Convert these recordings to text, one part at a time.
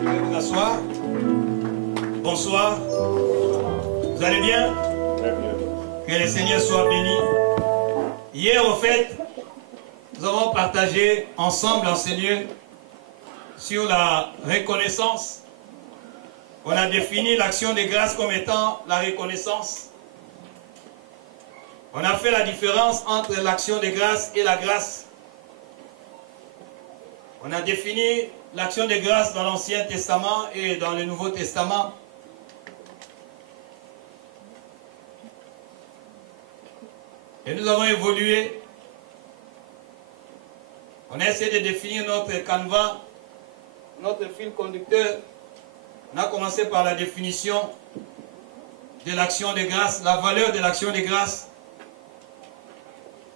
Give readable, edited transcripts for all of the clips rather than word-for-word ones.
Vous asseoir. Bonsoir. Vous allez bien? Que le Seigneur soit béni. Hier, au fait, nous avons partagé ensemble en ces lieux sur la reconnaissance. On a défini l'action de grâce comme étant la reconnaissance. On a fait la différence entre l'action de grâce et la grâce. On a défini l'action de grâce dans l'Ancien Testament et dans le Nouveau Testament. Et nous avons évolué. On a essayé de définir notre canevas, notre fil conducteur. On a commencé par la définition de l'action de grâce. La valeur de l'action de grâce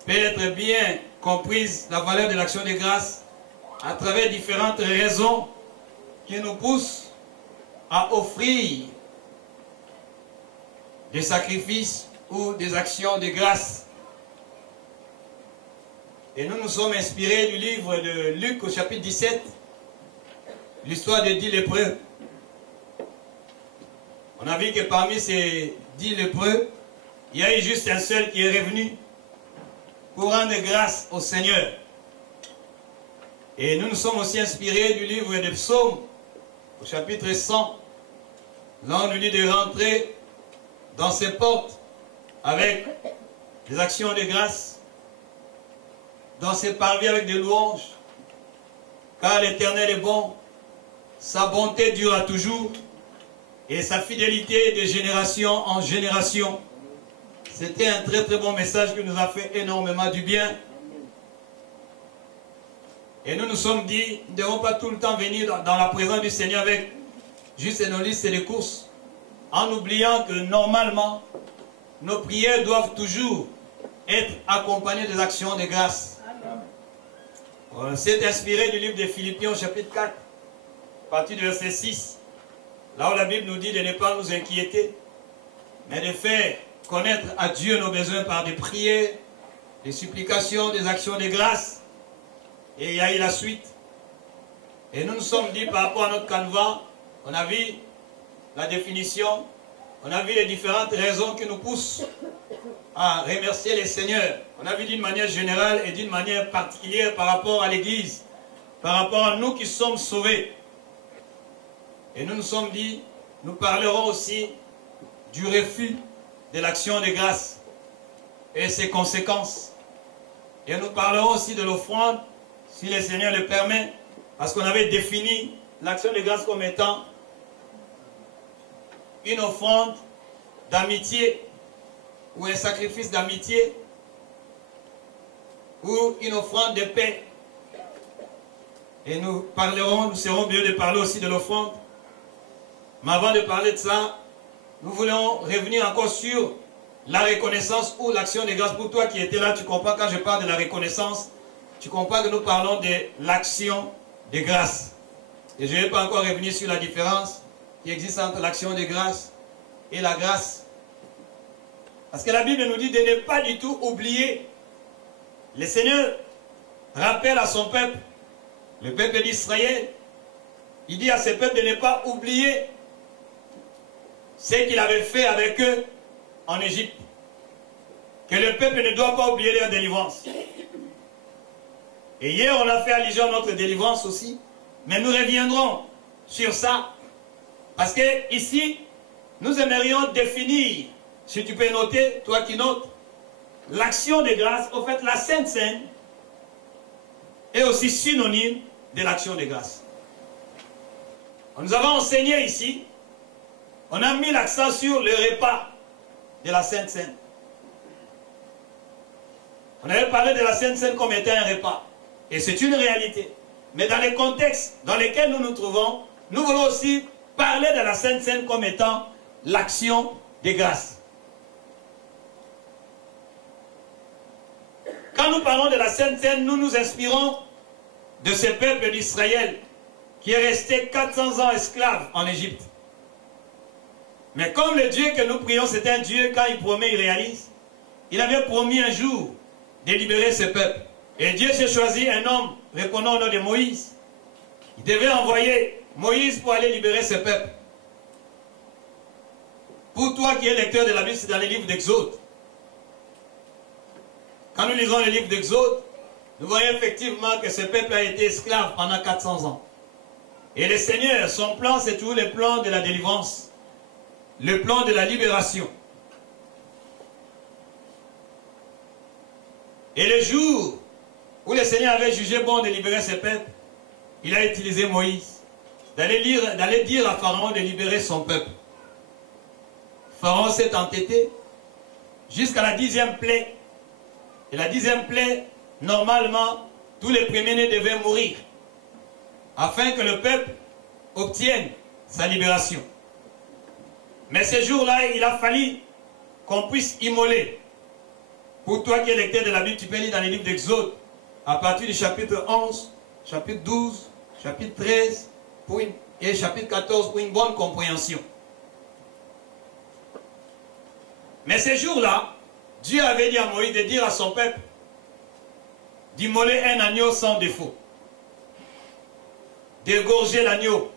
peut être bien comprise, la valeur de l'action de grâce, à travers différentes raisons qui nous poussent à offrir des sacrifices ou des actions de grâce. Et nous nous sommes inspirés du livre de Luc au chapitre 17, l'histoire des 10 lépreux. On a vu que parmi ces 10 lépreux, il y a eu juste un seul qui est revenu pour rendre grâce au Seigneur. Et nous nous sommes aussi inspirés du livre des Psaumes, au chapitre 100. Là, on nous dit de rentrer dans ses portes avec des actions de grâce, dans ses parvis avec des louanges, car l'Éternel est bon, sa bonté durera toujours, et sa fidélité de génération en génération. C'était un très très bon message qui nous a fait énormément du bien. Et nous nous sommes dit, nous ne devons pas tout le temps venir dans la présence du Seigneur avec juste nos listes et les courses, en oubliant que normalement, nos prières doivent toujours être accompagnées des actions de grâce. On s'est inspiré du livre de Philippiens au chapitre 4, à partir du verset 6, là où la Bible nous dit de ne pas nous inquiéter, mais de faire connaître à Dieu nos besoins par des prières, des supplications, des actions de grâce. Et il y a eu la suite. Et nous nous sommes dit par rapport à notre canevas, on a vu la définition, on a vu les différentes raisons qui nous poussent à remercier les seigneurs. On a vu d'une manière générale et d'une manière particulière par rapport à l'Église, par rapport à nous qui sommes sauvés. Et nous nous sommes dit, nous parlerons aussi du refus de l'action de grâce et ses conséquences. Et nous parlerons aussi de l'offrande, si le Seigneur le permet, parce qu'on avait défini l'action de grâce comme étant une offrande d'amitié ou un sacrifice d'amitié ou une offrande de paix. Et nous serons obligés de parler aussi de l'offrande. Mais avant de parler de ça, nous voulons revenir encore sur la reconnaissance ou l'action de grâce. Pour toi qui étais là, tu comprends quand je parle de la reconnaissance, tu comprends que nous parlons de l'action de grâce. Et je ne vais pas encore revenir sur la différence qui existe entre l'action de grâce et la grâce. Parce que la Bible nous dit de ne pas du tout oublier. Le Seigneur rappelle à son peuple, le peuple d'Israël, il dit à ce peuple de ne pas oublier ce qu'il avait fait avec eux en Égypte. Que le peuple ne doit pas oublier leur délivrance. Et hier, on a fait allusion à notre délivrance aussi. Mais nous reviendrons sur ça. Parce que ici, nous aimerions définir, si tu peux noter, toi qui notes, l'action de grâce. En fait, la Sainte Seine est aussi synonyme de l'action de grâce. On nous avait enseigné ici, on a mis l'accent sur le repas. de la Sainte Seine. On avait parlé de la Sainte Seine comme étant un repas. Et c'est une réalité. Mais dans les contextes dans lesquels nous nous trouvons, nous voulons aussi parler de la Sainte Seine comme étant l'action des grâces. Quand nous parlons de la Sainte Seine, nous nous inspirons de ce peuple d'Israël qui est resté 400 ans esclave en Égypte. Mais comme le Dieu que nous prions, c'est un Dieu, quand il promet, il réalise. Il avait promis un jour de libérer ce peuple. Et Dieu s'est choisi un homme répondant au nom de Moïse. Il devait envoyer Moïse pour aller libérer ce peuple. Pour toi qui es lecteur de la Bible, c'est dans les livres d'Exode. Quand nous lisons les livres d'Exode, nous voyons effectivement que ce peuple a été esclave pendant 400 ans. Et le Seigneur, son plan, c'est toujours le plan de la délivrance, le plan de la libération. Et le jour où le Seigneur avait jugé bon de libérer ce peuple, il a utilisé Moïse d'aller dire à Pharaon de libérer son peuple. Pharaon s'est entêté jusqu'à la 10e plaie. Et la 10e plaie, normalement, tous les premiers-nés devaient mourir afin que le peuple obtienne sa libération. Mais ce jour-là, il a fallu qu'on puisse immoler. Pour toi qui es lecteur de la Bible, tu peux lire dans les livres d'Exode, à partir du chapitre 11, chapitre 12, chapitre 13 et chapitre 14 pour une bonne compréhension. Mais ce jour-là, Dieu avait dit à Moïse de dire à son peuple d'immoler un agneau sans défaut, d'égorger l'agneau.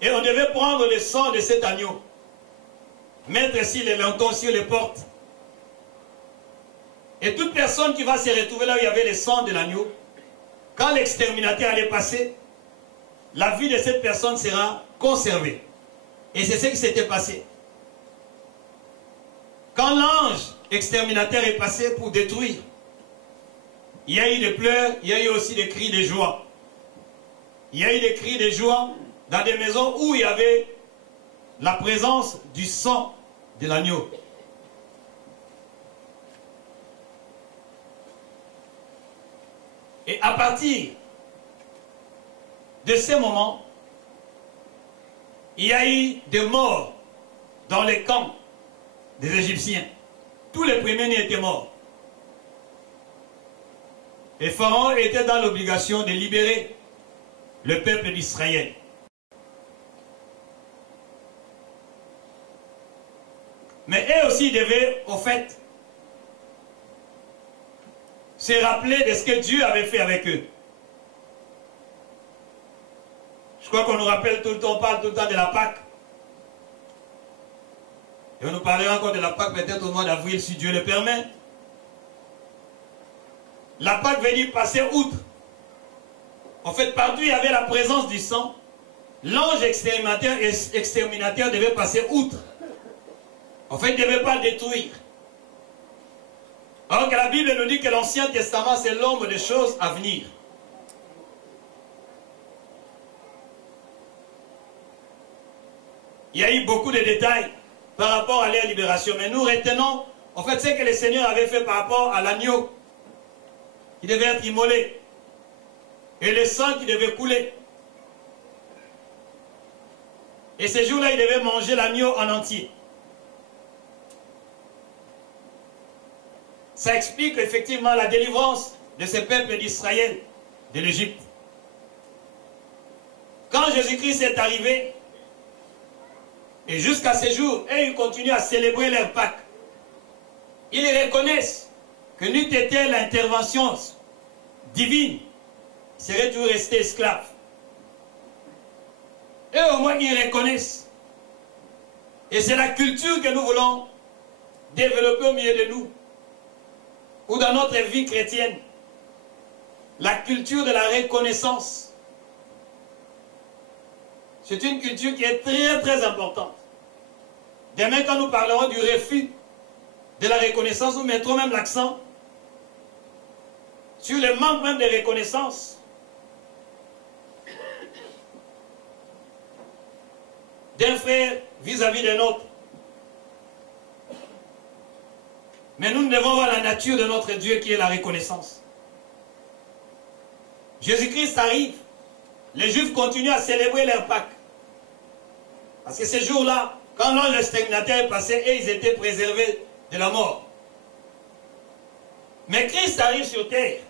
Et on devait prendre le sang de cet agneau, mettre ici les lantons sur les portes. Et toute personne qui va se retrouver là où il y avait le sang de l'agneau, quand l'exterminateur allait passer, la vie de cette personne sera conservée. Et c'est ce qui s'était passé. Quand l'ange exterminateur est passé pour détruire, il y a eu des pleurs, il y a eu aussi des cris de joie. Il y a eu des cris de joie dans des maisons où il y avait la présence du sang de l'agneau. Et à partir de ce moment, il y a eu des morts dans les camps des Égyptiens. Tous les premiers-nés étaient morts. Et Pharaon était dans l'obligation de libérer le peuple d'Israël. Mais eux aussi devaient, au fait, se rappeler de ce que Dieu avait fait avec eux. Je crois qu'on nous rappelle tout le temps, on parle tout le temps de la Pâque. Et on nous parlera encore de la Pâque peut-être au mois d'avril si Dieu le permet. La Pâque veut dire passer outre. En fait, partout il y avait la présence du sang. L'ange exterminateur devait passer outre. En fait, il ne devait pas détruire. Alors que la Bible nous dit que l'Ancien Testament, c'est l'ombre des choses à venir. Il y a eu beaucoup de détails par rapport à la libération. Mais nous retenons, en fait, ce que le Seigneur avait fait par rapport à l'agneau. Il devait être immolé. Et le sang qui devait couler. Et ce jour-là, il devait manger l'agneau en entier. Ça explique effectivement la délivrance de ce peuple d'Israël, de l'Égypte. Quand Jésus-Christ est arrivé, et jusqu'à ce jour, et ils continuent à célébrer leur Pâques, ils reconnaissent que n'eût été l'intervention divine, ils seraient toujours restés esclaves. Et au moins ils reconnaissent. Et c'est la culture que nous voulons développer au milieu de nous, ou dans notre vie chrétienne. La culture de la reconnaissance. C'est une culture qui est très très importante. Demain, quand nous parlerons du refus de la reconnaissance, nous mettrons même l'accent sur le manque même de reconnaissance d'un frère vis-à-vis d'un autre. Mais nous devons voir la nature de notre Dieu qui est la reconnaissance. Jésus-Christ arrive. Les Juifs continuent à célébrer leur Pâques. Parce que ces jours-là, quand l'ange exterminateur est passé, et ils étaient préservés de la mort. Mais Christ arrive sur terre.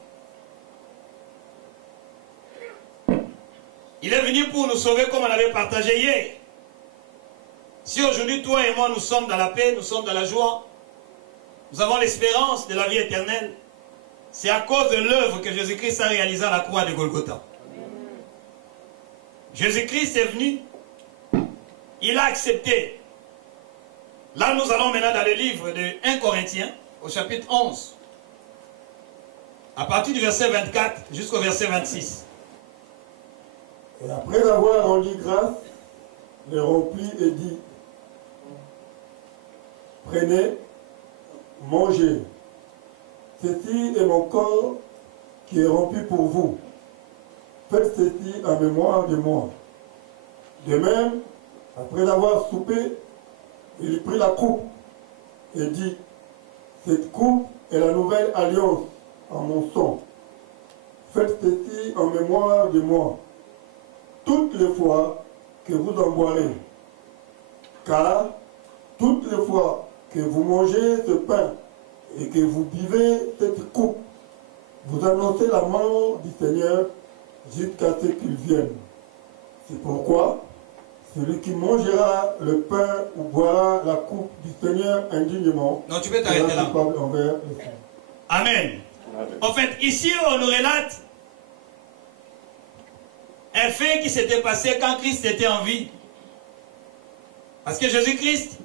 Il est venu pour nous sauver comme on avait partagé hier. Si aujourd'hui, toi et moi, nous sommes dans la paix, nous sommes dans la joie, nous avons l'espérance de la vie éternelle, c'est à cause de l'œuvre que Jésus-Christ a réalisée à la croix de Golgotha. Jésus-Christ est venu, il a accepté. Là, nous allons maintenant dans le livre de 1 Corinthiens, au chapitre 11, à partir du verset 24 jusqu'au verset 26. Et après avoir rendu grâce, les remplit et dit, prenez, mangez. Ceci est mon corps qui est rempli pour vous. Faites ceci en mémoire de moi. De même, après avoir soupé, il prit la coupe et dit, cette coupe est la nouvelle alliance en mon sang. Faites ceci en mémoire de moi, toutes les fois que vous en boirez. Car toutes les fois que vous mangez ce pain et que vous buvez cette coupe, vous annoncez la mort du Seigneur jusqu'à ce qu'il vienne. C'est pourquoi celui qui mangera le pain ou boira la coupe du Seigneur indignement, non, tu peux t'arrêter là. Amen. Amen. En fait, ici, on nous relate un fait qui s'était passé quand Christ était en vie. Parce que Jésus-Christ,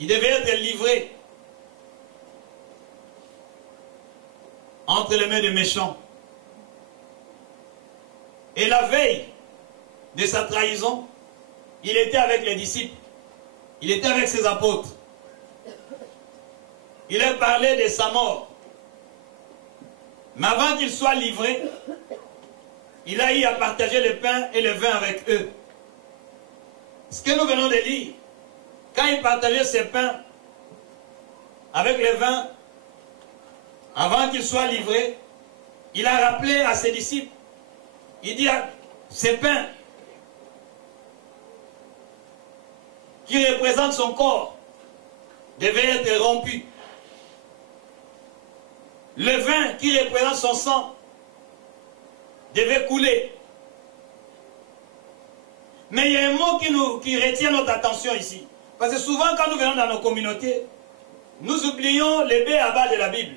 il devait être livré entre les mains des méchants. Et la veille de sa trahison, il était avec les disciples. Il était avec ses apôtres. Il a parlé de sa mort. Mais avant qu'il soit livré, il a eu à partager le pain et le vin avec eux. Ce que nous venons de lire, quand il partageait ses pains avec le vin, avant qu'il soit livré, il a rappelé à ses disciples, il dit à ces pains qui représentent son corps devaient être rompus. Le vin qui représente son sang devait couler. Mais il y a un mot qui retient notre attention ici. Parce que souvent, quand nous venons dans nos communautés, nous oublions les B à bas de la Bible.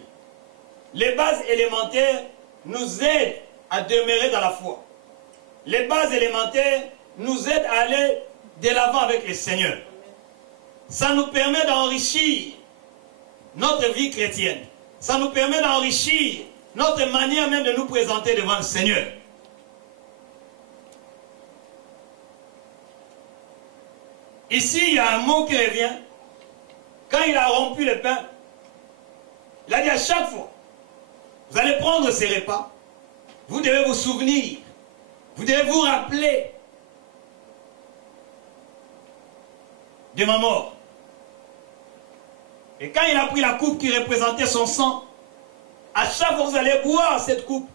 Les bases élémentaires nous aident à demeurer dans la foi. Les bases élémentaires nous aident à aller de l'avant avec le Seigneur. Ça nous permet d'enrichir notre vie chrétienne. Ça nous permet d'enrichir notre manière même de nous présenter devant le Seigneur. Ici, il y a un mot qui revient. Quand il a rompu le pain, il a dit à chaque fois, vous allez prendre ces repas, vous devez vous souvenir, vous devez vous rappeler de ma mort. Et quand il a pris la coupe qui représentait son sang, à chaque fois que vous allez boire cette coupe,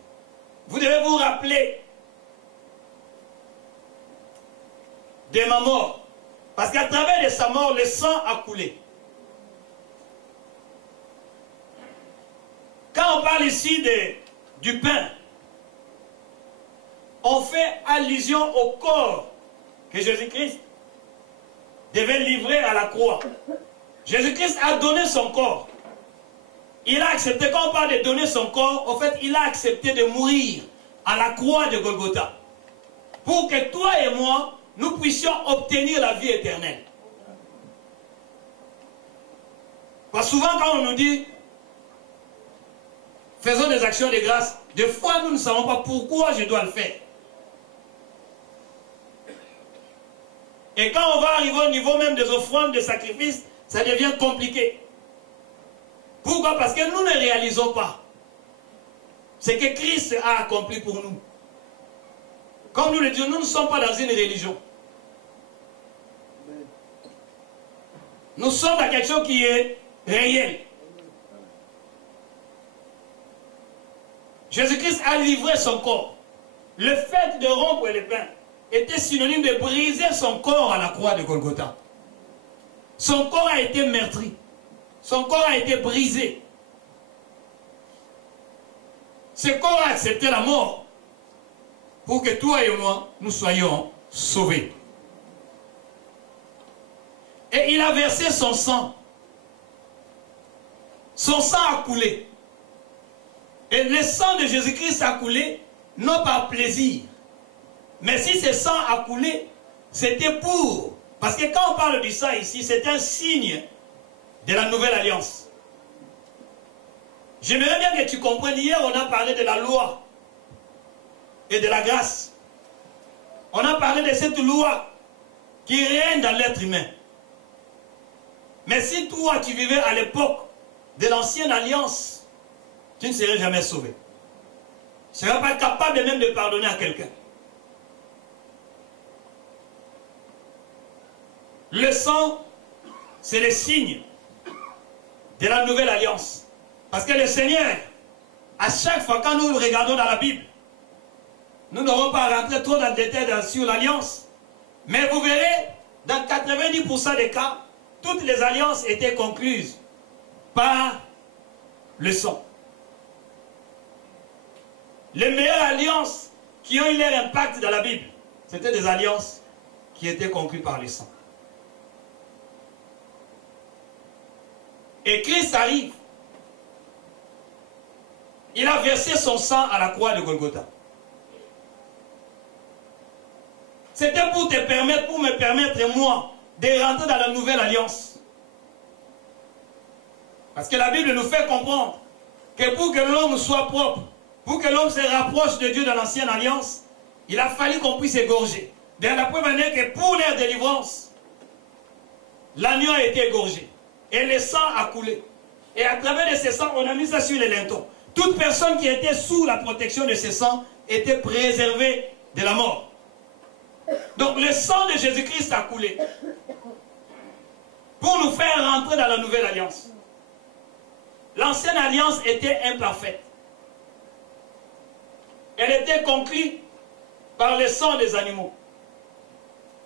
vous devez vous rappeler de ma mort. Parce qu'à travers de sa mort, le sang a coulé. Quand on parle ici du pain, on fait allusion au corps que Jésus-Christ devait livrer à la croix. Jésus-Christ a donné son corps. Il a accepté, quand on parle de donner son corps, en fait, il a accepté de mourir à la croix de Golgotha. Pour que toi et moi, nous puissions obtenir la vie éternelle. Parce que souvent, quand on nous dit, faisons des actions de grâce, des fois, nous ne savons pas pourquoi je dois le faire. Et quand on va arriver au niveau même des offrandes, des sacrifices, ça devient compliqué. Pourquoi? Parce que nous ne réalisons pas ce que Christ a accompli pour nous. Comme nous le disons, nous ne sommes pas dans une religion. Nous sommes dans quelque chose qui est réel. Jésus-Christ a livré son corps. Le fait de rompre les pains était synonyme de briser son corps à la croix de Golgotha. Son corps a été meurtri. Son corps a été brisé. Ce corps a accepté la mort pour que toi et moi, nous soyons sauvés. Et il a versé son sang. Son sang a coulé. Et le sang de Jésus-Christ a coulé, non par plaisir. Mais si ce sang a coulé, c'était pour... Parce que quand on parle du sang ici, c'est un signe de la nouvelle alliance. J'aimerais bien que tu comprennes. Hier, on a parlé de la loi et de la grâce. On a parlé de cette loi qui règne dans l'être humain. Mais si toi, tu vivais à l'époque de l'ancienne alliance, tu ne serais jamais sauvé. Tu ne serais pas capable même de pardonner à quelqu'un. Le sang, c'est le signe de la nouvelle alliance. Parce que le Seigneur, à chaque fois quand nous regardons dans la Bible, nous n'aurons pas à rentrer trop dans le détail sur l'alliance, mais vous verrez, dans 90% des cas, toutes les alliances étaient concluses par le sang. Les meilleures alliances qui ont eu leur impact dans la Bible, c'était des alliances qui étaient conclues par le sang. Et Christ arrive. Il a versé son sang à la croix de Golgotha. C'était pour te permettre, pour me permettre, moi, de rentrer dans la nouvelle alliance. Parce que la Bible nous fait comprendre que pour que l'homme soit propre, pour que l'homme se rapproche de Dieu dans l'ancienne alliance, il a fallu qu'on puisse égorger. De la preuve en est que pour leur délivrance, l'agneau a été égorgé. Et le sang a coulé. Et à travers de ce sang, on a mis ça sur les linteaux. Toute personne qui était sous la protection de ce sang était préservée de la mort. Donc le sang de Jésus-Christ a coulé pour nous faire rentrer dans la nouvelle alliance. L'ancienne alliance était imparfaite. Elle était conclue par le sang des animaux.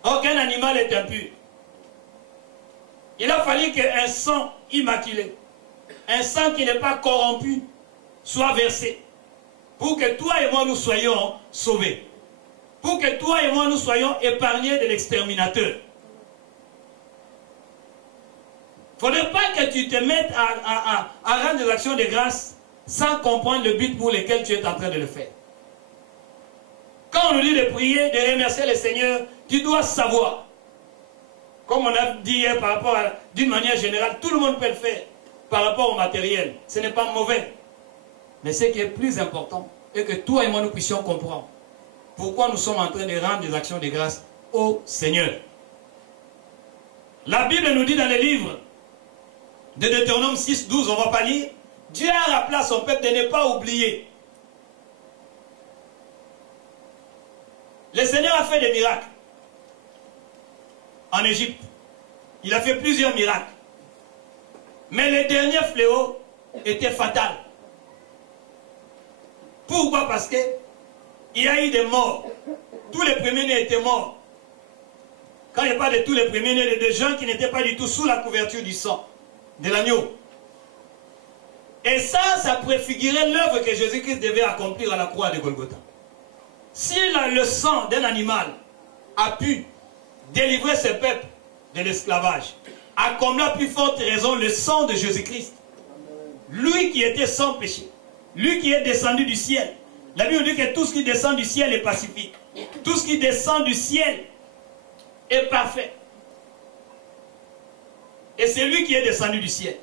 Aucun animal est impur. Il a fallu qu'un sang immaculé, un sang qui n'est pas corrompu, soit versé. Pour que toi et moi nous soyons sauvés. Pour que toi et moi nous soyons épargnés de l'exterminateur. Il ne faudrait pas que tu te mettes à rendre des actions de grâce sans comprendre le but pour lequel tu es en train de le faire. Quand on nous dit de prier, de remercier le Seigneur, tu dois savoir. Comme on a dit hier par rapport à, d'une manière générale, tout le monde peut le faire par rapport au matériel. Ce n'est pas mauvais. Mais ce qui est plus important est que toi et moi nous puissions comprendre pourquoi nous sommes en train de rendre des actions de grâce au Seigneur. La Bible nous dit dans les livres de Deutéronome 6, 12, on ne va pas lire, Dieu a rappelé à son peuple de ne pas oublier. Le Seigneur a fait des miracles en Égypte. Il a fait plusieurs miracles. Mais le dernier fléau était fatal. Pourquoi? Parce qu'il y a eu des morts. Tous les premiers-nés étaient morts. Quand il n'y a pas de tous les premiers-nés, il y a des gens qui n'étaient pas du tout sous la couverture du sang, de l'agneau. Et ça préfigurait l'œuvre que Jésus-Christ devait accomplir à la croix de Golgotha. Si le sang d'un animal a pu délivrer ce peuple de l'esclavage, à comme la plus forte raison le sang de Jésus-Christ, lui qui était sans péché, lui qui est descendu du ciel. La Bible dit que tout ce qui descend du ciel est pacifique. Tout ce qui descend du ciel est parfait. Et c'est lui qui est descendu du ciel.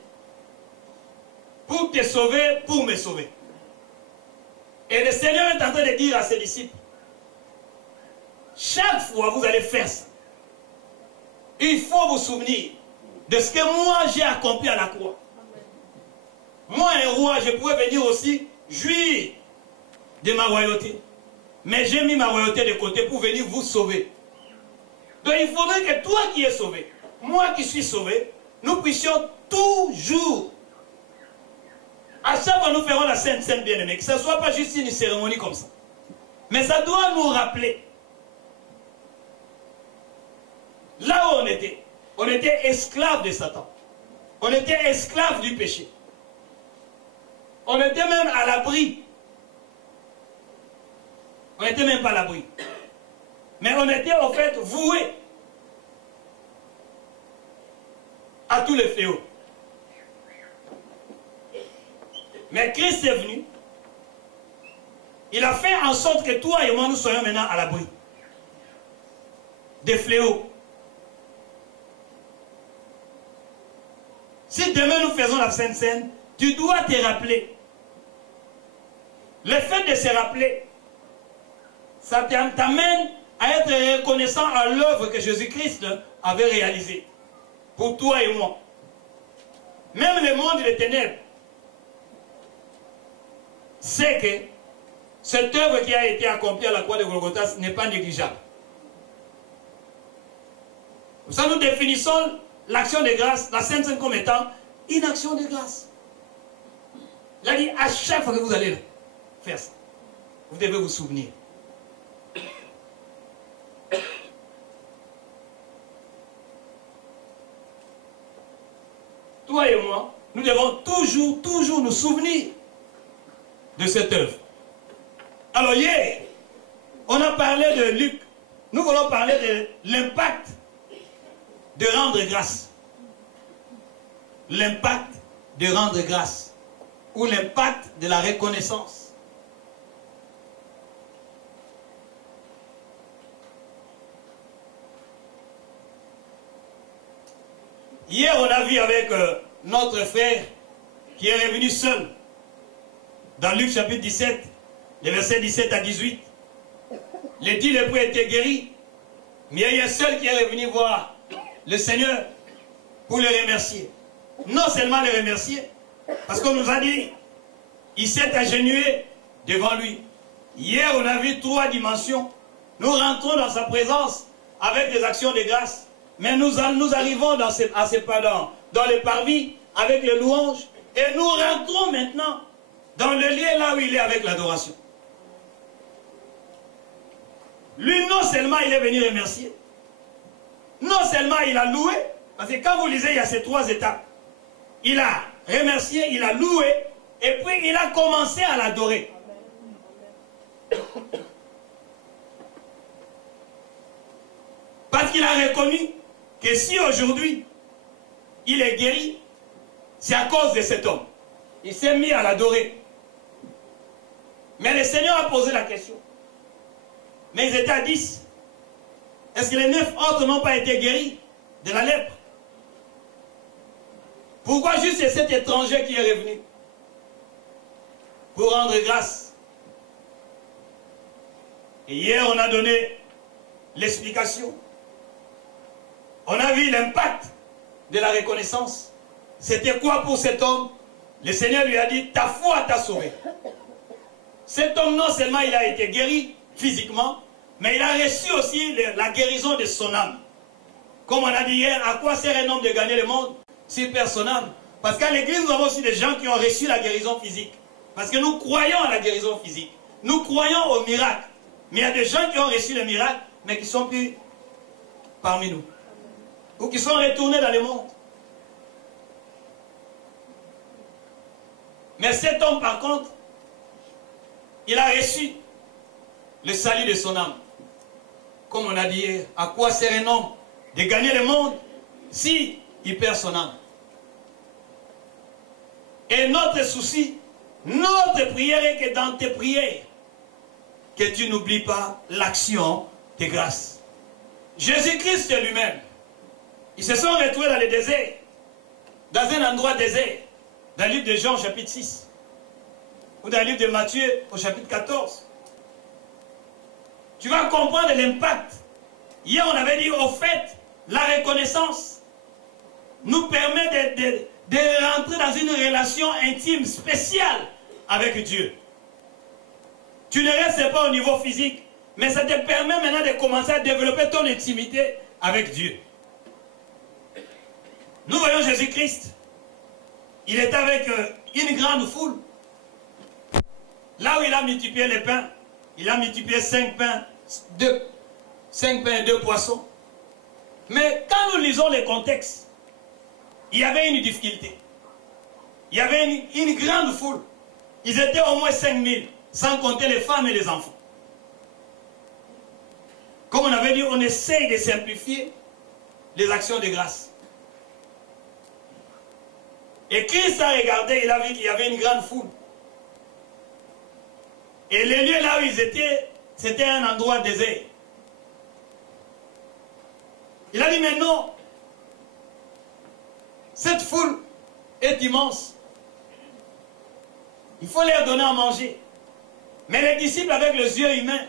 Pour te sauver, pour me sauver. Et le Seigneur est en train de dire à ses disciples, chaque fois vous allez faire ça, il faut vous souvenir de ce que moi j'ai accompli à la croix. Moi, un roi, je pouvais venir aussi jouir de ma royauté. Mais j'ai mis ma royauté de côté pour venir vous sauver. Donc il faudrait que toi qui es sauvé, moi qui suis sauvé, nous puissions toujours À chaque fois nous ferons la Sainte Seine bien-aimée, que ce ne soit pas juste une cérémonie comme ça. Mais ça doit nous rappeler là où on était esclaves de Satan. On était esclaves du péché. On était même à l'abri. On n'était même pas à l'abri. Mais on était en fait voués à tous les fléaux. Mais Christ est venu. Il a fait en sorte que toi et moi nous soyons maintenant à l'abri des fléaux. Si demain nous faisons la Sainte Seine, tu dois te rappeler. Le fait de se rappeler, ça t'amène à être reconnaissant à l'œuvre que Jésus-Christ avait réalisée pour toi et moi. Même le monde des ténèbres sait que cette œuvre qui a été accomplie à la croix de Golgotha n'est pas négligeable. Ça, nous définissons l'action de grâce, la Sainte Seine comme étant une action de grâce. Il a dit à chaque fois que vous allez faire ça, vous devez vous souvenir. Toi et moi, nous devons toujours nous souvenir de cette œuvre. Alors hier, on a parlé de Luc. Nous voulons parler de l'impact de rendre grâce. L'impact de rendre grâce. Ou l'impact de la reconnaissance. Hier, on a vu avec notre frère qui est revenu seul dans Luc chapitre 17, les versets 17 à 18. Les 10 lépreux étaient guéris, mais il y a un seul qui est revenu voir le Seigneur pour le remercier. Non seulement le remercier, parce qu'on nous a dit, il s'est agenouillé devant lui. Hier, on a vu 3 dimensions. Nous rentrons dans sa présence avec des actions de grâce. Mais nous arrivons dans les parvis avec les louanges. Et nous rentrons maintenant dans le lieu là où il est avec l'adoration. Lui, non seulement il est venu remercier, non seulement il a loué, parce que quand vous lisez, il y a ces 3 étapes. Il a remercié, il a loué, et puis il a commencé à l'adorer. Parce qu'il a reconnu que si aujourd'hui il est guéri, c'est à cause de cet homme. Il s'est mis à l'adorer. Mais le Seigneur a posé la question. Mais ils étaient à 10. Est-ce que les 9 autres n'ont pas été guéris de la lèpre? Pourquoi juste c'est cet étranger qui est revenu? Pour rendre grâce. Et hier, on a donné l'explication. On a vu l'impact de la reconnaissance. C'était quoi pour cet homme? Le Seigneur lui a dit, ta foi t'a sauvé. Cet homme, non seulement il a été guéri physiquement, mais il a reçu aussi la guérison de son âme. Comme on a dit hier, à quoi sert un homme de gagner le monde s'il perd son âme? Parce qu'à l'église, nous avons aussi des gens qui ont reçu la guérison physique. Parce que nous croyons à la guérison physique. Nous croyons au miracle. Mais il y a des gens qui ont reçu le miracle, mais qui ne sont plus parmi nous. Ou qui sont retournés dans le monde. Mais cet homme, par contre, il a reçu le salut de son âme. Comme on a dit hier, à quoi sert un homme de gagner le monde si il perd son âme? Et notre souci, notre prière est que dans tes prières, que tu n'oublies pas l'action de grâce. Jésus-Christ lui-même, ils se sont retrouvés dans le désert, dans un endroit désert, dans le livre de Jean, chapitre 6, ou dans le livre de Matthieu, au chapitre 14. Tu vas comprendre l'impact. Hier, on avait dit, au fait, la reconnaissance nous permet de rentrer dans une relation intime, spéciale avec Dieu. Tu ne restes pas au niveau physique, mais ça te permet maintenant de commencer à développer ton intimité avec Dieu. Nous voyons Jésus-Christ. il était avec une grande foule. Là où il a multiplié les pains, il a multiplié 5 pains, 5 pains et 2 poissons. Mais quand nous lisons les contextes, il y avait une difficulté. Il y avait une grande foule. Ils étaient au moins 5000, sans compter les femmes et les enfants. Comme on avait dit, on essaye de simplifier les actions de grâce. Et Christ a regardé, il a vu qu'il y avait une grande foule. Et les lieux là où ils étaient, c'était un endroit désert. Il a dit, mais non, cette foule est immense. Il faut leur donner à manger. Mais les disciples, avec les yeux humains,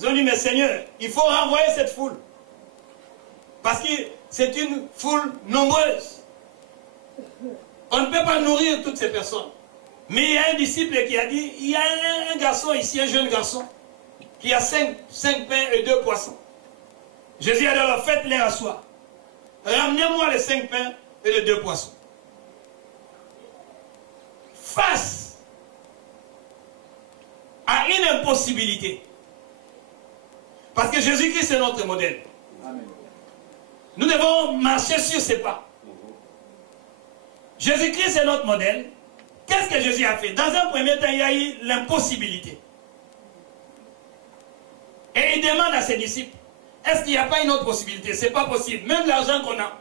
ils ont dit, mais Seigneur, il faut renvoyer cette foule. Parce que c'est une foule nombreuse. On ne peut pas nourrir toutes ces personnes. Mais il y a un disciple qui a dit, il y a un garçon ici, un jeune garçon, qui a 5 pains et 2 poissons. Jésus a dit, alors faites-les asseoir. Ramenez-moi les 5 pains et les 2 poissons. Face à une impossibilité. Parce que Jésus-Christ est notre modèle. Amen. Nous devons marcher sur ses pas. Jésus-Christ est notre modèle. Qu'est-ce que Jésus a fait? Dans un premier temps, il y a eu l'impossibilité. Et il demande à ses disciples, est-ce qu'il n'y a pas une autre possibilité? Ce n'est pas possible. Même l'argent qu'on a,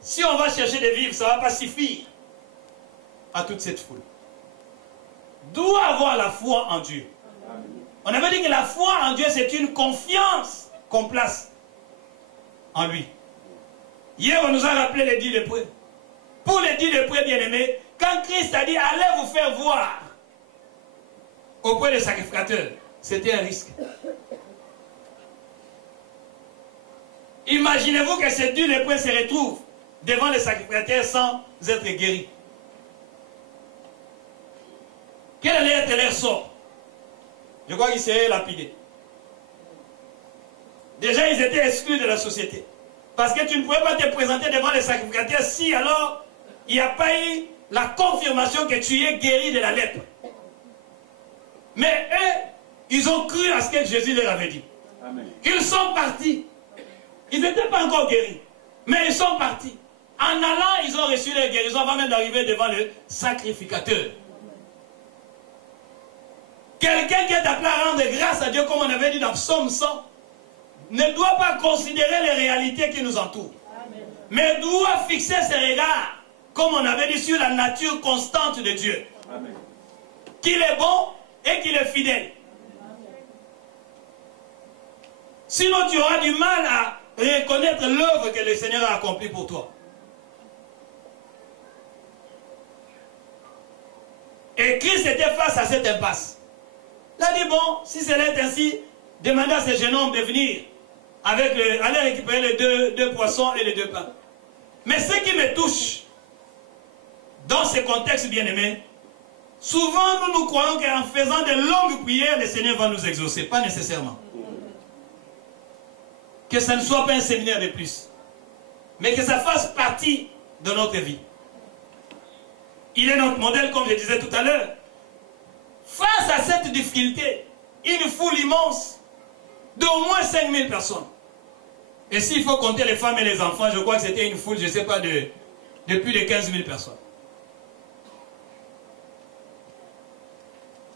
si on va chercher des vivres, ça ne va pas suffire à toute cette foule. Doit avoir la foi en Dieu. On avait dit que la foi en Dieu, c'est une confiance qu'on place en lui. Hier, on nous a rappelé les 10 lépreux. Pour les 10 lépreux bien-aimés, quand Christ a dit, allez vous faire voir auprès des sacrificateurs, c'était un risque. Imaginez-vous que ces 10 lépreux se retrouvent devant les sacrificateurs sans être guéris. Quel allait être leur sort? Je crois qu'ils seraient lapidés. Déjà, ils étaient exclus de la société. Parce que tu ne pouvais pas te présenter devant les sacrificateurs si alors il n'y a pas eu la confirmation que tu es guéri de la lèpre. Mais eux, ils ont cru à ce que Jésus leur avait dit. Amen. Ils sont partis. Ils n'étaient pas encore guéris. Mais ils sont partis. En allant, ils ont reçu leur guérison avant même d'arriver devant le sacrificateur. Quelqu'un qui est appelé à rendre grâce à Dieu, comme on avait dit dans Psaume 100, ne doit pas considérer les réalités qui nous entourent. Amen. Mais doit fixer ses regards, comme on avait dit, sur la nature constante de Dieu. Amen. Qu'il est bon et qu'il est fidèle. Amen. Sinon, tu auras du mal à reconnaître l'œuvre que le Seigneur a accomplie pour toi. Et Christ était face à cette impasse. Il a dit, bon, si cela est ainsi, demandez à ces jeunes hommes de venir aller récupérer les 2 poissons et les 2 pains. Mais ce qui me touche dans ce contexte bien-aimé, souvent nous croyons qu'en faisant de longues prières, le Seigneur va nous exaucer. Pas nécessairement. Que ça ne soit pas un séminaire de plus, mais que ça fasse partie de notre vie. Il est notre modèle, comme je disais tout à l'heure. Face à cette difficulté, une foule immense d'au moins 5000 personnes. Et s'il faut compter les femmes et les enfants, je crois que c'était une foule, je ne sais pas, de plus de 15 000 personnes.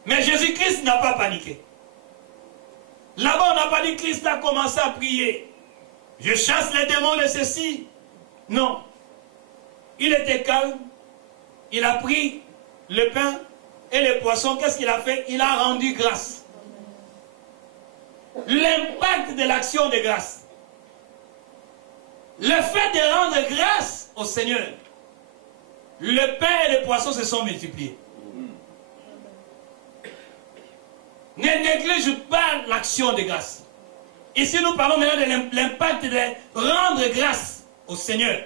Mais Jésus-Christ n'a pas paniqué. Là-bas, on n'a pas dit que Christ a commencé à prier. Je chasse les démons de ceci. Non. Il était calme. Il a pris le pain et les poissons. Qu'est-ce qu'il a fait? Il a rendu grâce. L'impact de l'action de grâce. Le fait de rendre grâce au Seigneur. Le pain et les poissons se sont multipliés. Ne néglige pas l'action de grâce. Ici, nous parlons maintenant de l'impact de rendre grâce au Seigneur.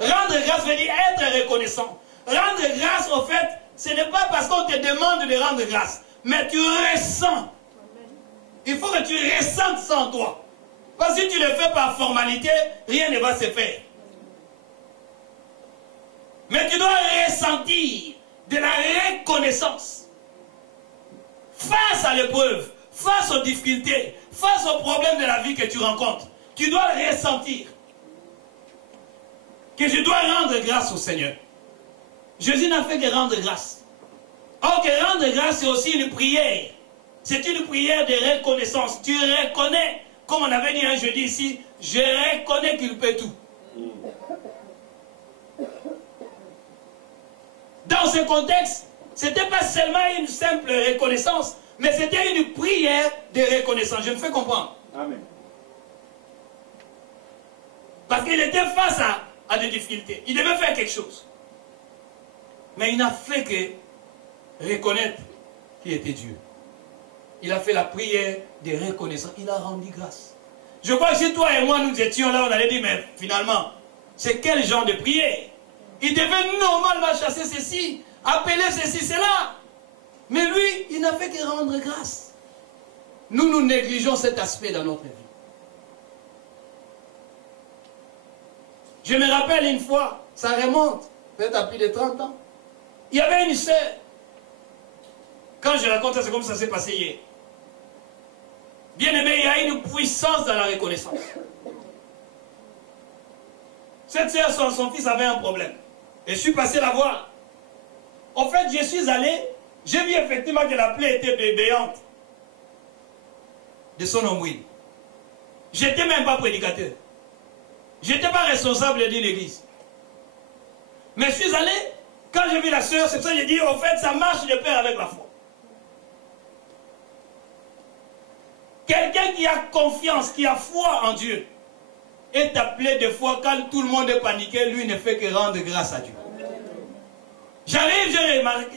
Rendre grâce veut dire être reconnaissant. Rendre grâce, au fait, ce n'est pas parce qu'on te demande de rendre grâce, mais tu ressens. Il faut que tu ressentes ça en toi. Parce que si tu le fais par formalité, rien ne va se faire. Mais tu dois ressentir de la reconnaissance. Face à l'épreuve, face aux difficultés, face aux problèmes de la vie que tu rencontres, tu dois ressentir que je dois rendre grâce au Seigneur. Jésus n'a fait que rendre grâce. Or que rendre grâce, c'est aussi une prière. C'est une prière de reconnaissance. Tu reconnais, comme on avait dit un jeudi ici, je reconnais qu'il peut tout. Dans ce contexte, ce n'était pas seulement une simple reconnaissance, mais c'était une prière de reconnaissance. Je me fais comprendre. Amen. Parce qu'il était face à des difficultés. Il devait faire quelque chose. Mais il n'a fait que reconnaître qu'il était Dieu. Il a fait la prière de reconnaissance. Il a rendu grâce. Je crois que si toi et moi nous étions là, on allait dire, mais finalement, c'est quel genre de prière? Il devait normalement chasser ceci, appeler ceci, cela. Mais lui, il n'a fait que rendre grâce. Nous négligeons cet aspect dans notre vie. Je me rappelle une fois, ça remonte, peut-être à plus de 30 ans. Il y avait une sœur. Quand je raconte ça, c'est comme ça s'est passé hier. Bien aimé, il y a une puissance dans la reconnaissance. Cette sœur, son fils avait un problème. Et je suis passé la voir. En fait, je suis allé, j'ai vu effectivement que la plaie était béante de son ombril. Je n'étais même pas prédicateur. Je n'étais pas responsable d'une église. Mais je suis allé, quand j'ai vu la sœur, c'est pour ça que j'ai dit, en fait, ça marche de pair avec la foi. Quelqu'un qui a confiance, qui a foi en Dieu, est appelé des fois quand tout le monde est paniqué, lui ne fait que rendre grâce à Dieu. J'arrive,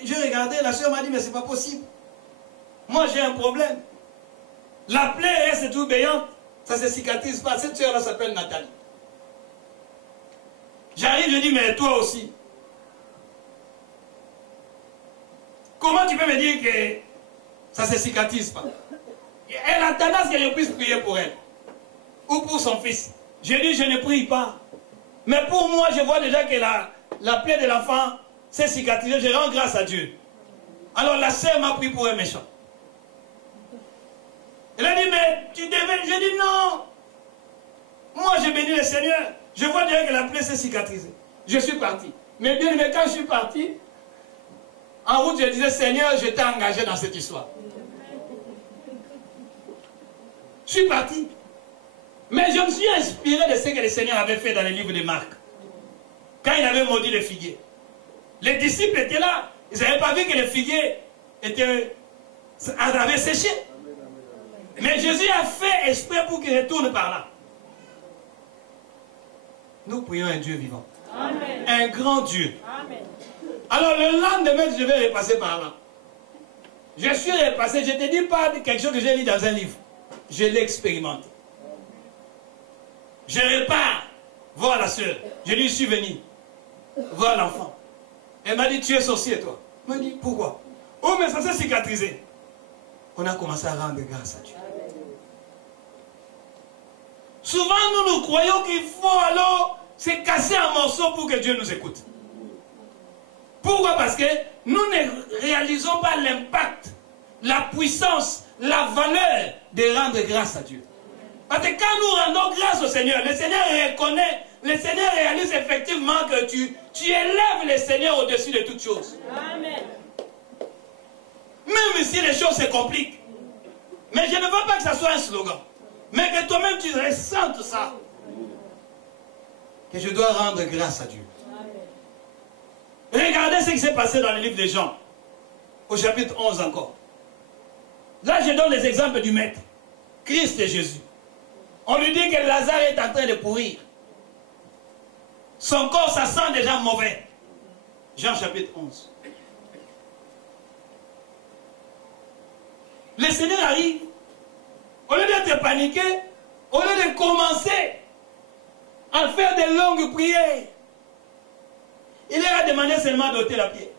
j'ai regardé, la sœur m'a dit, mais c'est pas possible. Moi j'ai un problème. La plaie reste tout béante, ça se cicatrise pas. Cette sœur-là s'appelle Nathalie. J'arrive, je dis, mais toi aussi. Comment tu peux me dire que ça se cicatrise pas? Elle a tendance que je puisse prier pour elle. Ou pour son fils. Je dis, je ne prie pas. Mais pour moi, je vois déjà que la plaie de l'enfant s'est cicatrisée. Je rends grâce à Dieu. Alors la sœur m'a pris pour un méchant. Elle a dit, mais tu devais... Je dis, non. Moi, j'ai béni le Seigneur. Je vois déjà que la plaie s'est cicatrisée. Je suis parti. Mais bien, mais quand je suis parti, en route, je disais, Seigneur, je t'ai engagé dans cette histoire. Je suis parti. Mais je me suis inspiré de ce que le Seigneur avait fait dans le livre de Marc. Quand il avait maudit le figuier. Les disciples étaient là. Ils n'avaient pas vu que le figuier avait séché. Mais Jésus a fait exprès pour qu'il retourne par là. Nous prions un Dieu vivant. Amen. Un grand Dieu. Amen. Alors le lendemain, je vais repasser par là. Je suis repassé. Je ne te dis pas quelque chose que j'ai lu dans un livre. Je l'ai expérimenté. Je repars voir la soeur. Je lui suis venu voir l'enfant. Elle m'a dit, tu es sorcier toi. Elle m'a dit, pourquoi? Oh, mais ça s'est cicatrisé. On a commencé à rendre grâce à Dieu. Souvent, nous croyons qu'il faut alors se casser un morceau pour que Dieu nous écoute. Pourquoi? Parce que nous ne réalisons pas l'impact, la puissance, la valeur de rendre grâce à Dieu. Parce que quand nous rendons grâce au Seigneur, le Seigneur reconnaît, le Seigneur réalise effectivement que tu élèves le Seigneur au-dessus de toutes choses. Amen. Même si les choses se compliquent. Mais je ne veux pas que ça soit un slogan. Mais que toi-même tu ressentes ça. Que je dois rendre grâce à Dieu. Amen. Regardez ce qui s'est passé dans le livre de Jean. Au chapitre 11 encore. Là je donne les exemples du Maître. Christ et Jésus. On lui dit que Lazare est en train de pourrir. Son corps, ça sent déjà mauvais. Jean chapitre 11. Le Seigneur arrive. Au lieu d'être paniqué, au lieu de commencer à faire de longues prières, il leur a demandé seulement d'ôter la pierre.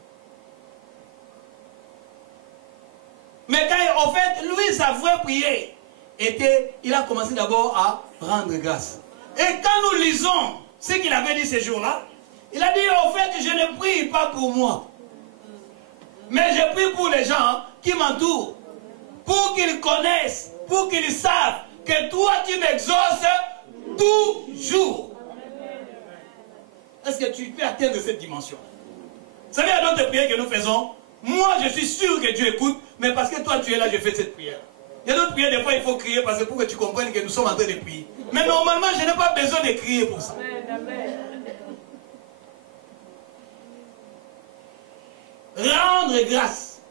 Mais quand, en fait, lui, sa vraie prière était, il a commencé d'abord à rendre grâce. Et quand nous lisons ce qu'il avait dit ces jours-là, Il a dit, en fait, je ne prie pas pour moi. Mais je prie pour les gens qui m'entourent. Pour qu'ils connaissent, pour qu'ils savent que toi, tu m'exauces toujours. Est-ce que tu peux atteindre cette dimension? Vous savez, à d'autres prières que nous faisons, moi, je suis sûr que Dieu écoute, mais parce que toi, tu es là, je fais cette prière. Il y a d'autres prières, des fois, il faut crier parce que pour que tu comprennes que nous sommes en train de prier. Mais normalement, je n'ai pas besoin de crier pour ça. Rendre grâce.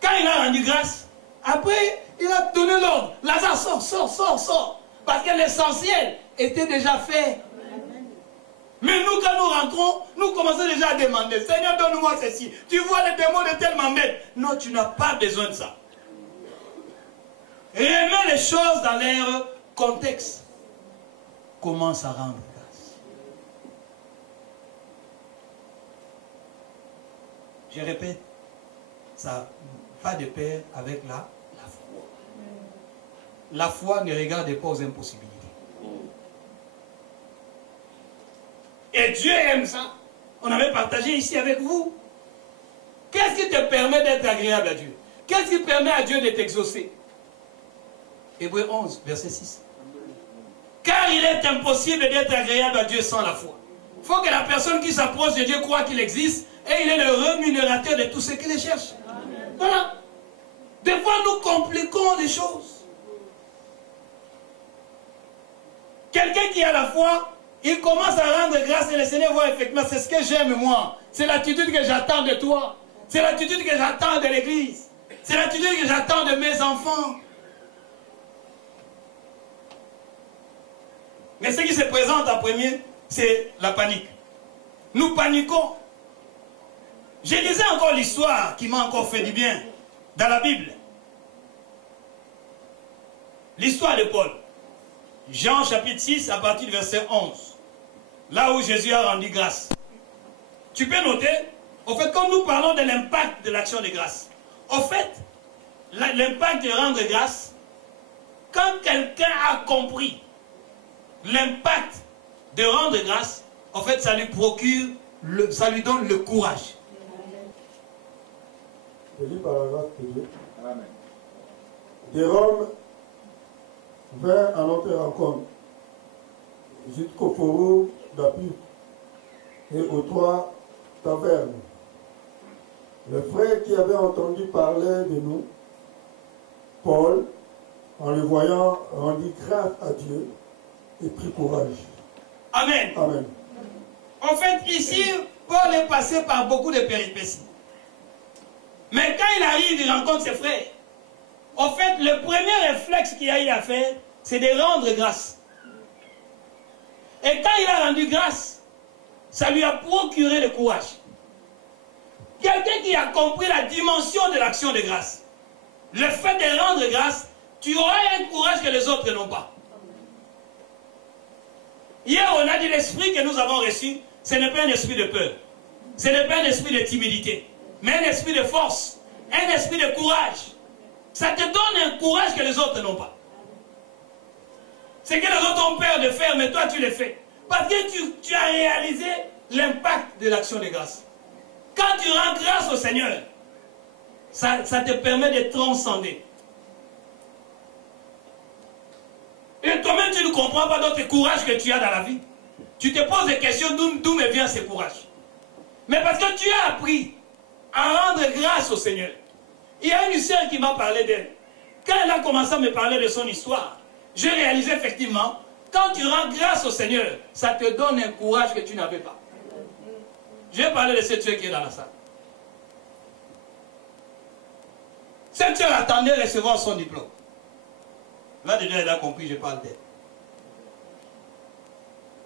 Quand il a rendu grâce, après, il a donné l'ordre. Lazare, sors. Parce que l'essentiel était déjà fait. Mais nous, quand nous rentrons, nous commençons déjà à demander, Seigneur, donne-moi ceci. Tu vois, les démons de tellement mettre. Non, tu n'as pas besoin de ça. Remets les choses dans leur contexte. Commence à rendre grâce. Je répète, ça va de pair avec la foi. La foi ne regarde pas aux impossibilités. Et Dieu aime ça. On avait partagé ici avec vous. Qu'est-ce qui te permet d'être agréable à Dieu? Qu'est-ce qui permet à Dieu de t'exaucer? Hébreux 11, verset 6. Car il est impossible d'être agréable à Dieu sans la foi. Il faut que la personne qui s'approche de Dieu croit qu'il existe et il est le rémunérateur de tous ceux qui les cherchent. Voilà. Des fois, nous compliquons les choses. Quelqu'un qui a la foi, il commence à rendre grâce et le Seigneur voit effectivement, c'est ce que j'aime moi. C'est l'attitude que j'attends de toi. C'est l'attitude que j'attends de l'Église. C'est l'attitude que j'attends de mes enfants. Mais ce qui se présente en premier, c'est la panique. Nous paniquons. Je lisais encore l'histoire qui m'a encore fait du bien dans la Bible. L'histoire de Paul. Jean chapitre 6 à partir du verset 11. Là où Jésus a rendu grâce. Tu peux noter, au fait, quand nous parlons de l'impact de l'action de grâce, au fait, l'impact de rendre grâce, quand quelqu'un a compris l'impact de rendre grâce, en fait, ça lui procure, ça lui donne le courage. Je lis par la grâce de Dieu. Amen. De Rome vint à notre rencontre jusqu'au forum d'Appius et aux 3 tavernes. Le frère qui avait entendu parler de nous, Paul, en le voyant, rendit grâce à Dieu et prit courage. Amen. Amen. En fait, ici, Paul est passé par beaucoup de péripéties. Mais quand il arrive, il rencontre ses frères. En fait, le premier réflexe qu'il a eu à faire, c'est de rendre grâce. Et quand il a rendu grâce, ça lui a procuré le courage. Quelqu'un qui a compris la dimension de l'action de grâce, le fait de rendre grâce, tu auras un courage que les autres n'ont pas. Hier, on a dit l'esprit que nous avons reçu, ce n'est pas un esprit de peur. Ce n'est pas un esprit de timidité, mais un esprit de force, un esprit de courage. Ça te donne un courage que les autres n'ont pas. C'est que les autres ont peur de faire, mais toi tu le fais. Parce que tu as réalisé l'impact de l'action de grâce. Quand tu rends grâce au Seigneur, ça te permet de transcender. Et toi-même, tu ne comprends pas d'autre courage que tu as dans la vie. Tu te poses des questions d'où me vient ce courage. Mais parce que tu as appris à rendre grâce au Seigneur. Il y a une sœur qui m'a parlé d'elle. Quand elle a commencé à me parler de son histoire, j'ai réalisé effectivement, quand tu rends grâce au Seigneur, ça te donne un courage que tu n'avais pas. Je vais parler de cette sœur qui est dans la salle. Cette sœur attendait de recevoir son diplôme. Là, déjà, elle a compris, je parle d'elle.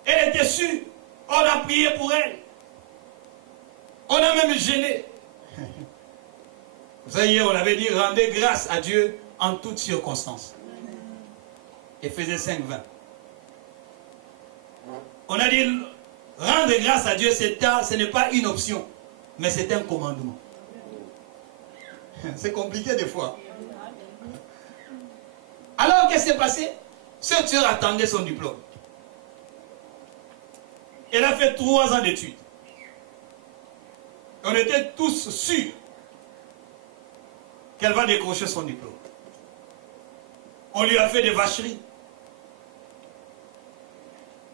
Elle était sûre. On a prié pour elle. On a même gêné. Vous savez, on avait dit, rendez grâce à Dieu en toutes circonstances. Éphésiens 5, 20. On a dit, rendre grâce à Dieu, ce n'est pas une option, mais c'est un commandement. C'est compliqué des fois. Alors, qu'est-ce qui s'est passé? Cette sœur attendait son diplôme. Elle a fait 3 ans d'études. On était tous sûrs qu'elle va décrocher son diplôme. On lui a fait des vacheries.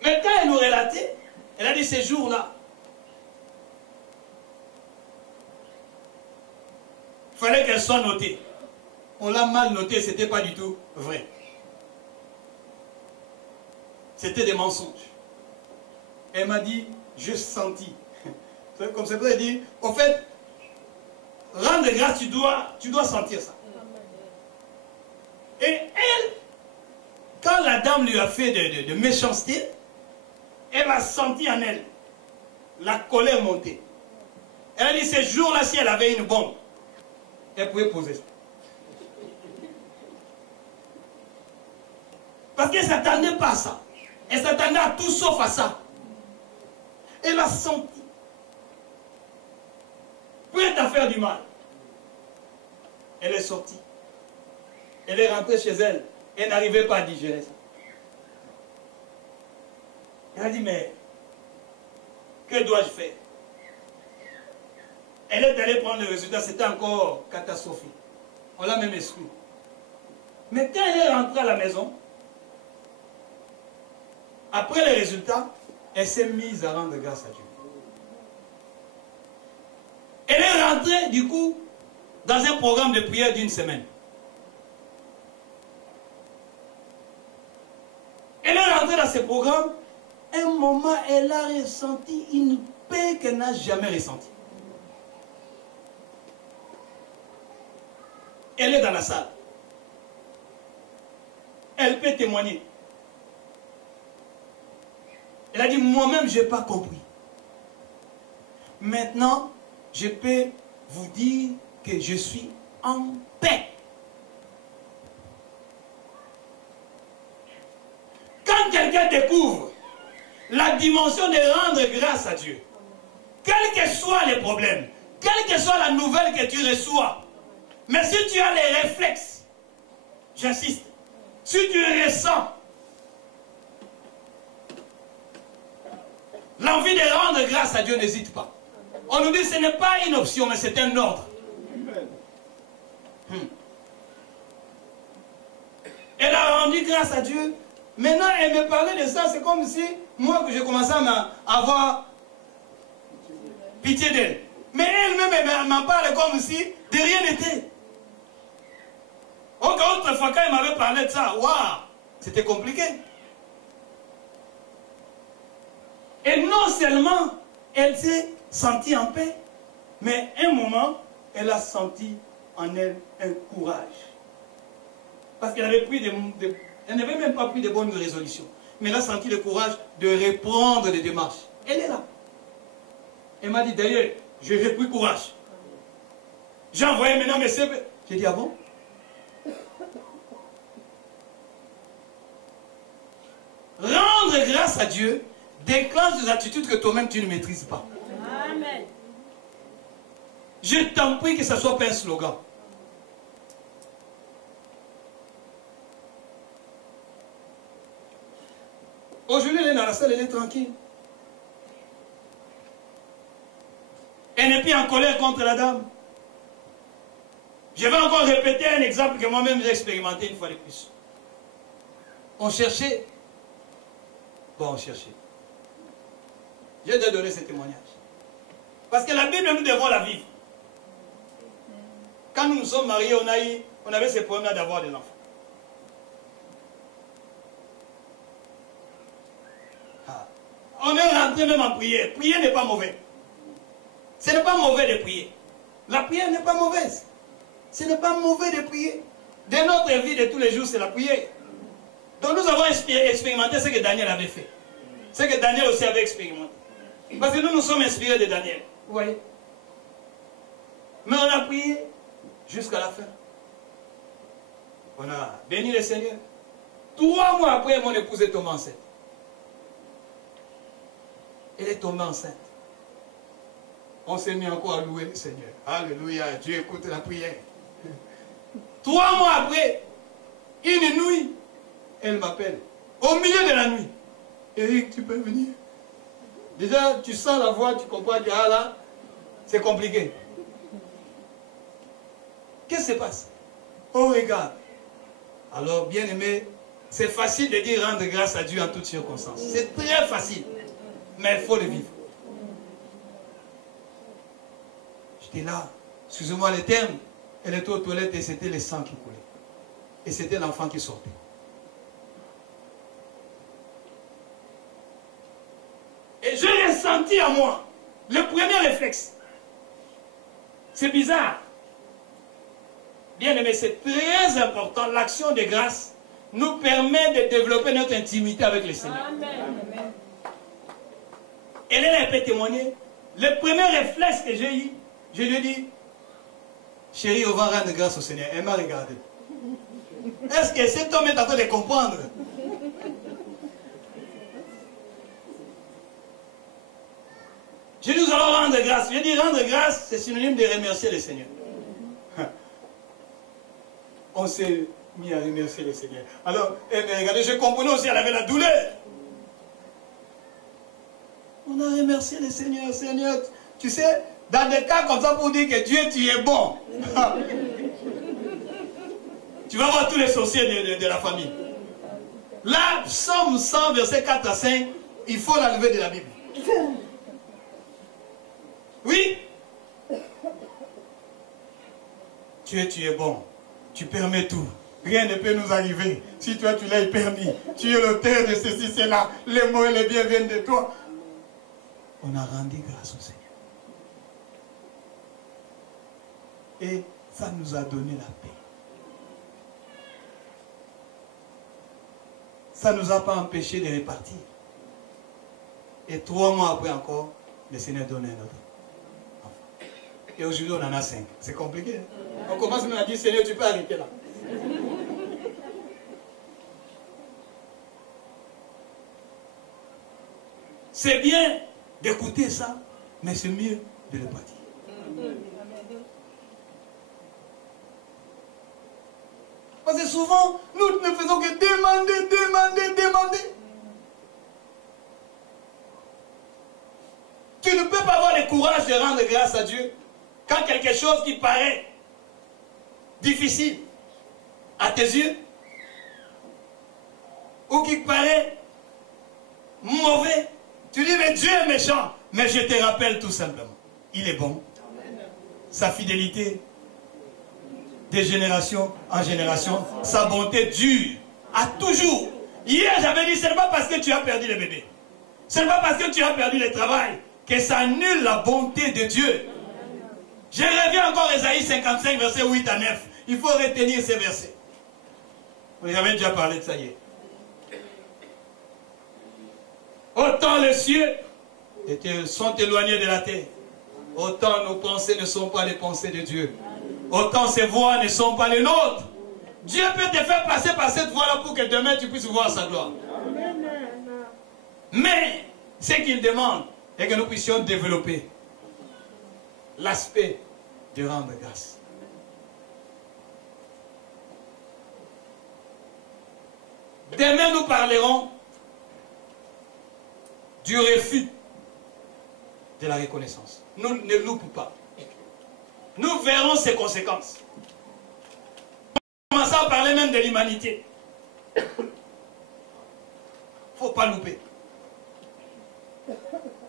Mais quand elle nous relatait, elle a dit ces jours-là, il fallait qu'elle soit notée. On l'a mal notée, ce n'était pas du tout vrai. C'était des mensonges. Elle m'a dit, j'ai senti. Comme c'est vrai, elle dit, au fait, rendre grâce, tu dois sentir ça. Et elle, quand la dame lui a fait de méchanceté, elle a senti en elle la colère monter. Elle a dit, ces jours-là, si elle avait une bombe, elle pouvait poser ça. Parce qu'elle ne s'attendait pas à ça. Elle s'attendait à tout sauf à ça. Elle a senti. Prête à faire du mal. Elle est sortie. Elle est rentrée chez elle. Elle n'arrivait pas à digérer ça. Elle a dit, mais que dois-je faire? Elle est allée prendre le résultat. C'était encore catastrophique. On l'a même exclu. Mais quand elle est rentrée à la maison, après les résultats, elle s'est mise à rendre grâce à Dieu. Elle est rentrée, du coup, dans un programme de prière d'une semaine. Elle est rentrée dans ce programme. Un moment, elle a ressenti une paix qu'elle n'a jamais ressentie. Elle est dans la salle. Elle peut témoigner. Elle a dit, moi-même, je n'ai pas compris. Maintenant, je peux vous dire que je suis en paix. Quand quelqu'un découvre la dimension de rendre grâce à Dieu, quels que soient les problèmes, quelle que soit la nouvelle que tu reçois, mais si tu as les réflexes, j'insiste, si tu ressens l'envie de rendre grâce à Dieu, n'hésite pas. On nous dit que ce n'est pas une option, mais c'est un ordre. Elle a rendu grâce à Dieu. Maintenant, elle me parlait de ça. C'est comme si, moi, que j'ai commencé à avoir pitié d'elle. Mais elle-même, elle m'en parle comme si de rien n'était. Autrefois, quand elle m'avait parlé de ça, waouh, c'était compliqué. Et non seulement elle s'est sentie en paix, mais un moment, elle a senti en elle un courage. Parce qu'elle avait pris elle n'avait même pas pris de bonnes résolutions. Mais elle a senti le courage de reprendre les démarches. Elle est là. Elle m'a dit, d'ailleurs, j'ai repris courage. J'ai envoyé maintenant mes CV. J'ai dit, ah bon? Rendre grâce à Dieu déclenche des attitudes que toi-même tu ne maîtrises pas. Amen. Je t'en prie que ça ne soit pas un slogan. Aujourd'hui, elle est dans la salle, elle est tranquille. Elle n'est plus en colère contre la dame. Je vais encore répéter un exemple que moi-même j'ai expérimenté une fois de plus. On cherchait. Bon, on cherchait. Je dois donner ce témoignage. Parce que la Bible, nous devons la vivre. Quand nous nous sommes mariés, on avait ce problème d'avoir des enfants. On est rentré même en prière. Prier n'est pas mauvais. Ce n'est pas mauvais de prier. La prière n'est pas mauvaise. Ce n'est pas mauvais de prier. De notre vie de tous les jours, c'est la prière. Donc nous avons expérimenté ce que Daniel avait fait. Ce que Daniel aussi avait expérimenté. Parce que nous nous sommes inspirés de Daniel. Vous voyez? Mais on a prié jusqu'à la fin. On a béni le Seigneur. 3 mois après, mon épouse est tombée enceinte. Elle est tombée enceinte. On s'est mis encore à louer le Seigneur. Alléluia, Dieu écoute la prière. 3 mois après, une nuit, elle m'appelle. Au milieu de la nuit. Eric, tu peux venir? Déjà, tu sens la voix, tu comprends que ah là, c'est compliqué. Qu'est-ce qui se passe? Oh, regarde. Alors, bien aimé, c'est facile de dire rendre grâce à Dieu en toutes circonstances. C'est très facile. Mais il faut le vivre. J'étais là, excusez-moi le terme, elle était aux toilettes et c'était le sang qui coulait. Et c'était l'enfant qui sortait. Et j'ai ressenti en moi le premier réflexe. C'est bizarre. Bien aimé, c'est très important. L'action de grâce nous permet de développer notre intimité avec le Seigneur. Amen. Hélène peut témoigner. Le premier réflexe que j'ai eu, je lui ai dit, chérie, on va rendre grâce au Seigneur. Elle m'a regardé. Est-ce que cet homme est en train de comprendre? Je dis, nous allons rendre grâce. Je dis, rendre grâce, c'est synonyme de remercier le Seigneur. On s'est mis à remercier le Seigneur. Alors, elle me regardait, je comprenais aussi, elle avait la douleur. On a remercié le Seigneur. Seigneur, tu sais, dans des cas comme ça pour dire que Dieu, tu es bon. Tu vas voir tous les sorciers de la famille. Là, Psaume 100, versets 4 à 5, il faut l'enlever de la Bible. Oui. Tu es bon. Tu permets tout. Rien ne peut nous arriver. Si toi, tu l'as permis. Tu es l'auteur de ceci, cela. Les mots et les biens viennent de toi. On a rendu grâce au Seigneur. Et ça nous a donné la paix. Ça ne nous a pas empêché de repartir. Et 3 mois après encore, le Seigneur donne un autre enfant. Et aujourd'hui, on en a 5. C'est compliqué. Hein? On commence même à dire, Seigneur, tu peux arrêter là. C'est bien d'écouter ça, mais c'est mieux de le pas dire. Parce que souvent, nous ne faisons que demander. Tu ne peux pas avoir le courage de rendre grâce à Dieu quand quelque chose qui paraît difficile à tes yeux ou qui paraît mauvais. Tu dis, mais Dieu est méchant. Mais je te rappelle tout simplement, il est bon. Sa fidélité, de génération en génération, sa bonté dure à toujours. Hier, j'avais dit, ce n'est pas parce que tu as perdu le bébé, ce n'est pas parce que tu as perdu le travail que ça annule la bonté de Dieu. Je reviens encore à Ésaïe 55, versets 8 à 9. Il faut retenir ces versets. Vous avez déjà parlé de ça hier. Autant les cieux sont éloignés de la terre, autant nos pensées ne sont pas les pensées de Dieu. Autant ses voies ne sont pas les nôtres. Dieu peut te faire passer par cette voie-là pour que demain tu puisses voir sa gloire. Mais ce qu'il demande est que nous puissions développer l'aspect de rendre grâce. Demain nous parlerons du refus de la reconnaissance. Nous ne loupons pas. Nous verrons ses conséquences. On commence à parler même de l'humanité. Il ne faut pas louper.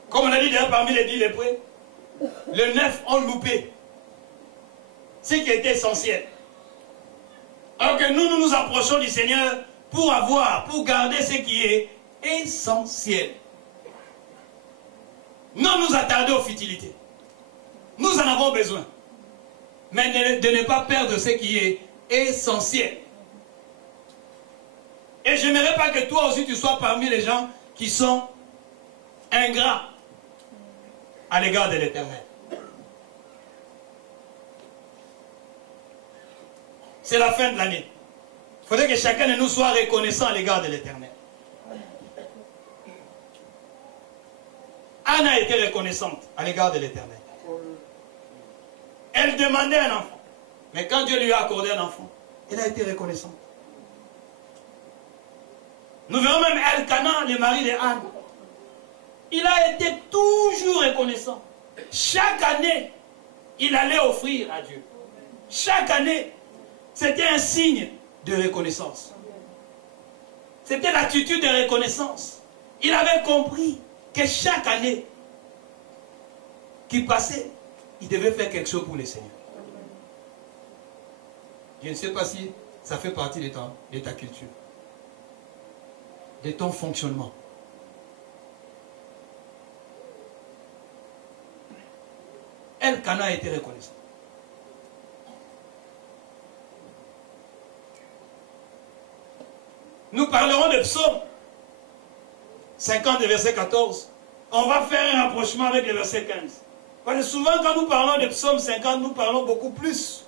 Comme on a dit d'ailleurs parmi les 10 lépreux, les 9 ont loupé ce qui était essentiel. Alors que nous nous approchons du Seigneur pour garder ce qui est essentiel. Non nous attarder aux futilités. Nous en avons besoin. Mais de ne pas perdre ce qui est essentiel. Et je n'aimerais pas que toi aussi tu sois parmi les gens qui sont ingrats à l'égard de l'Éternel. C'est la fin de l'année. Il faudrait que chacun de nous soit reconnaissant à l'égard de l'Éternel. Anne a été reconnaissante à l'égard de l'Éternel. Elle demandait un enfant. Mais quand Dieu lui a accordé un enfant, elle a été reconnaissante. Nous verrons même Elkanah, le mari de Anne. il a été toujours reconnaissant. Chaque année, il allait offrir à Dieu. Chaque année, c'était un signe de reconnaissance. C'était l'attitude de reconnaissance. Il avait compris que chaque année qui passait, il devait faire quelque chose pour le Seigneur. Je ne sais pas si ça fait partie de ta culture, de ton fonctionnement. Elkana était reconnaissant. Nous parlerons de psaume 50 verset 14. On va faire un rapprochement avec le verset 15. Parce que souvent quand nous parlons de psaume 50, nous parlons beaucoup plus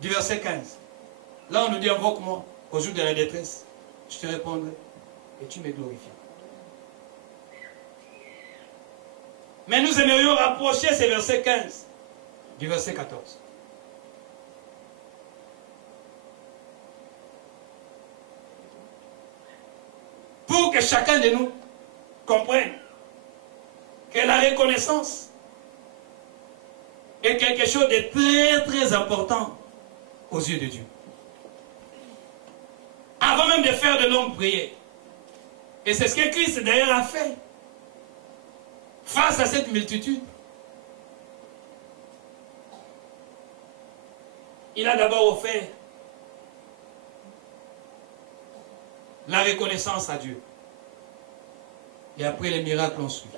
du verset 15. Là on nous dit invoque-moi au jour de la détresse. Je te répondrai et tu me glorifieras. Mais nous aimerions rapprocher ce verset 15 du verset 14. Pour que chacun de nous comprenne que la reconnaissance est quelque chose de très très important aux yeux de Dieu. Avant même de faire de longues prières. Et c'est ce que Christ d'ailleurs a fait. Face à cette multitude, il a d'abord offert la reconnaissance à Dieu. Et après, les miracles ont suivi.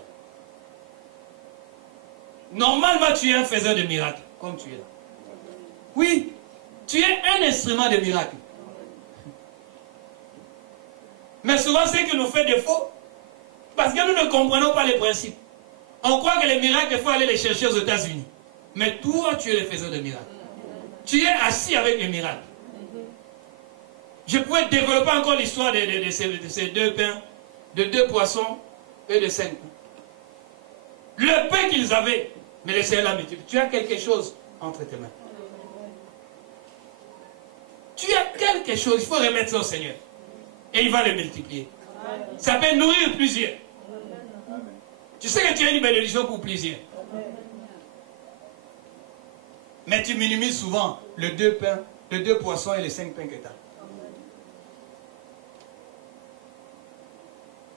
Normalement, tu es un faiseur de miracles, comme tu es là. Oui, tu es un instrument de miracles. Mais souvent, ce qui nous fait défaut, parce que nous ne comprenons pas les principes. On croit que les miracles, il faut aller les chercher aux États-Unis. Mais toi, tu es le faiseur de miracles. Tu es assis avec les miracles. Je pourrais développer encore l'histoire de ces 2 pains, de 2 poissons et de 5 pains. Le pain qu'ils avaient, mais le Seigneur l'a multiplié. Tu as quelque chose entre tes mains. Tu as quelque chose, il faut remettre ça au Seigneur. Et il va le multiplier. Ça peut nourrir plusieurs. Tu sais que tu as une bénédiction pour plusieurs. Mais tu minimises souvent les 2 pains, les 2 poissons et les 5 pains que tu as.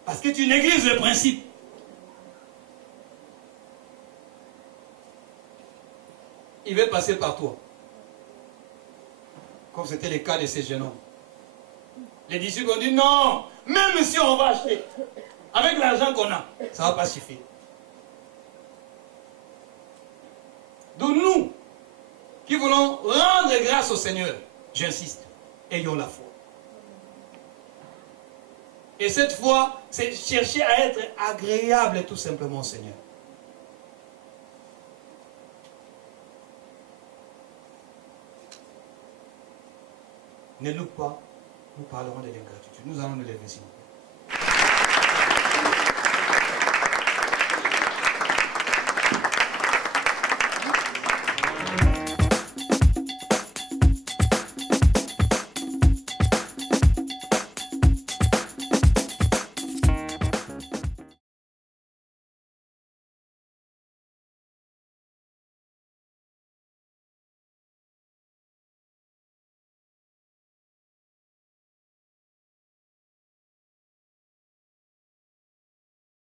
Parce que tu négliges le principe. Il va passer par toi. Comme c'était le cas de ces jeunes hommes. Les disciples ont dit non, même si on va acheter, avec l'argent qu'on a, ça ne va pas suffire. Donc nous, qui voulons rendre grâce au Seigneur, j'insiste, ayons la foi. Et cette foi, c'est chercher à être agréable tout simplement au Seigneur. Ne loupe pas, nous parlerons de l'ingratitude. Nous allons nous lever ici.